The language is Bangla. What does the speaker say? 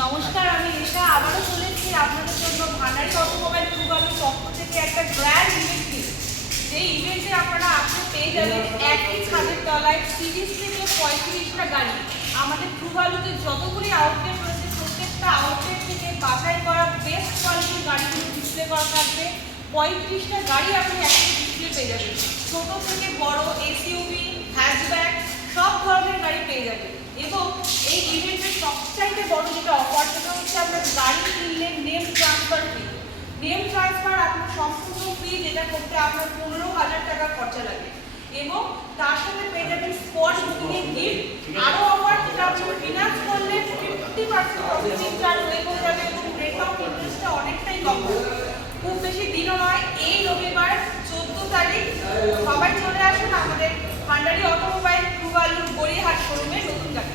নমস্কার, আমি রেশা আবারও চলেছি আপনাদের জন্য ভান্ডারী অটোমোবাইল ট্রু ভ্যালুর পক্ষ থেকে একটা গ্র্যান্ড ইভেন্ট নিয়ে। যেই ইভেন্টে আপনারা আসলে পেয়ে যাবেন একই ছাদের তলায় 30 থেকে 35টা গাড়ি। আমাদের ট্রু ভ্যালুতে যতগুলি আউটলেট রয়েছে প্রত্যেকটা আউটলেট থেকে বাছাই করা বেস্ট কোয়ালিটির গাড়িগুলো ডিসপ্লে করা থাকবে। 35টা গাড়ি আপনি একই ডিসপ্লে পেয়ে যাবেন। ছোট থেকে বড় এসইউভি, হ্যাচব্যাক সব ধরনের গাড়ি পেয়ে যাবেন। এবং এই ইভেন্টের সবচাইতে বড় যেটা অফার সেটা হচ্ছে আপনার গাড়ি কিনলে নেম ট্রান্সফার ফি। নেম ট্রান্সফার আপনার সম্পূর্ণ ফি, যেটা করতে আপনার 15,000 টাকা খরচা লাগে। এবং তার সাথে পেয়ে যাবেন স্পট বুকিং গিফট। আরও অফার, যেটা আপনি ফিনান্স করলে 50% প্রসেসিং চার্জ ওয়েভ হয়ে যাবে এবং রেট অফ ইন্টারেস্টটা অনেকটাই কম হবে। খুব বেশি দিনও নয়, এই রবিবার 14 তারিখ সবাই চলে আসুন আমাদের ভান্ডারী অটোমোবাইল ট্রু ভ্যালুর গড়িয়াহাট শোরুমে নতুন গাড়ি।